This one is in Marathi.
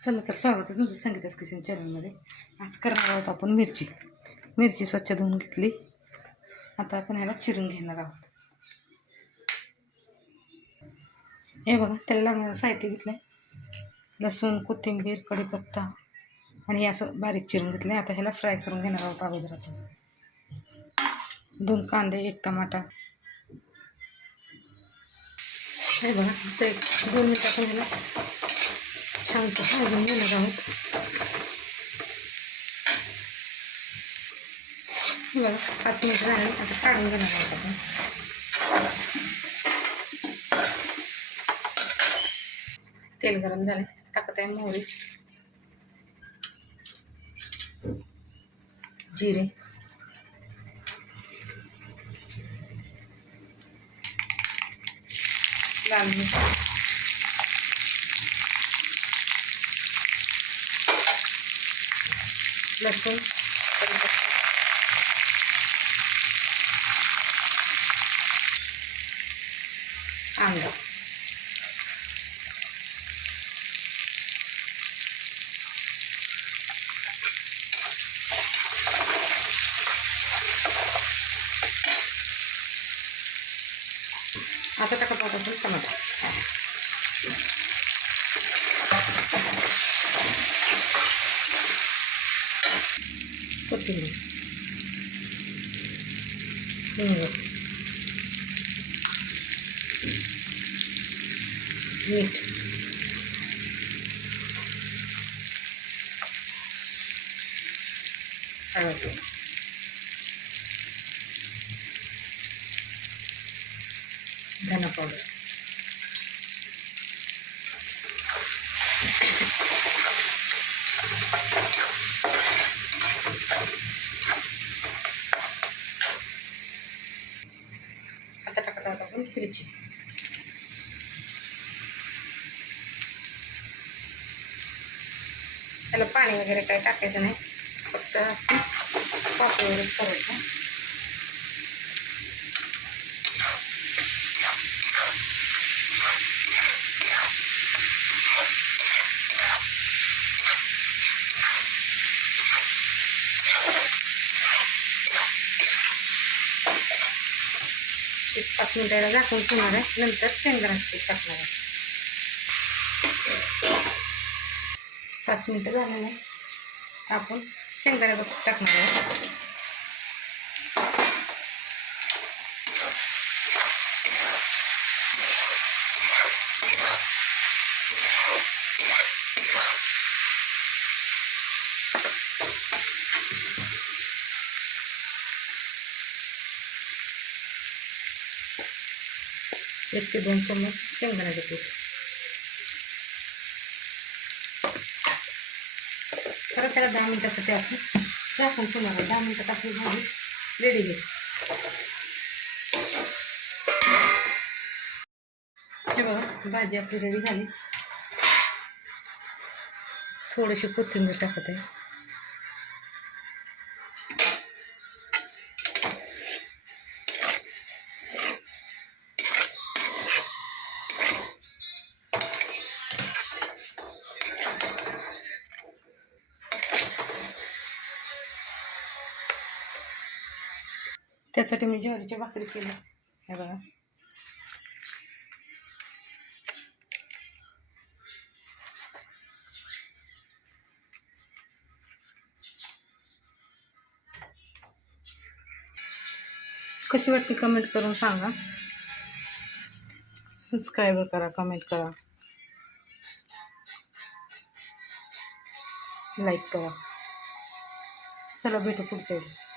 चला तर स्वागत आहे तुमचं संगीताच किचन चॅनलमध्ये. आज करणार आहोत आपण मिरची. मिरची स्वच्छ धुवून घेतली. आता आपण ह्याला चिरून घेणार आहोत. हे बघा त्याला लागणारं साहित्य घेतलं आहे लसूण कोथिंबीर कढीपत्ता आणि हे असं बारीक चिरून घेतलं आहे आता ह्याला फ्राय करून घेणार आहोत अगोदर आपण. दोन कांदे एक टमाटा. हे बघा असं एक दोन मिनिट आपण ह्याला छानसं भाजून घेणार आहोत बघा पाच मिनिट झाले आता काढून घेणार आहोत आपण तेल गरम झालं टाकत आहे मोहरी जिरे. लाल मिरची. लसूण कढीपत्ता कांदा आता टाकत आहोत आपण टमाटा कोथिंबीर हिंग मीठ हळद धना पावडर. आता टाकत आहोत आपण मिरची त्याला पाणी वगैरे काही टाकायचं नाही. फक्त पापडवरच करायचं. एक पाच मिनिटाला झाकून ठेवणार आहे. नंतर शेंगदाण्याचं पीठ टाकणार आहे. पाच मिनटं झाले नाही. आपण शेंगदाण्याचं पीठ टाकणार आहोत. एक ते दोन चम्मच शेंगदाण्याचं पीठ. त्याला दहा मिनटासाठी आपण झाकून ठेवणार दहा मिनटात आपली भाजी रेडी घे हे बघा भाजी आपली रेडी झाली. थोडीशी कोथिंबीर टाकत आहे. त्यासाठी मी ज्वारीच्या भाकरी केल्या हे बघा. कशी वाटते कमेंट करून सांगा. सबस्क्राईब करा कमेंट करा. लाईक करा. चला भेटू पुढच्या वेळी.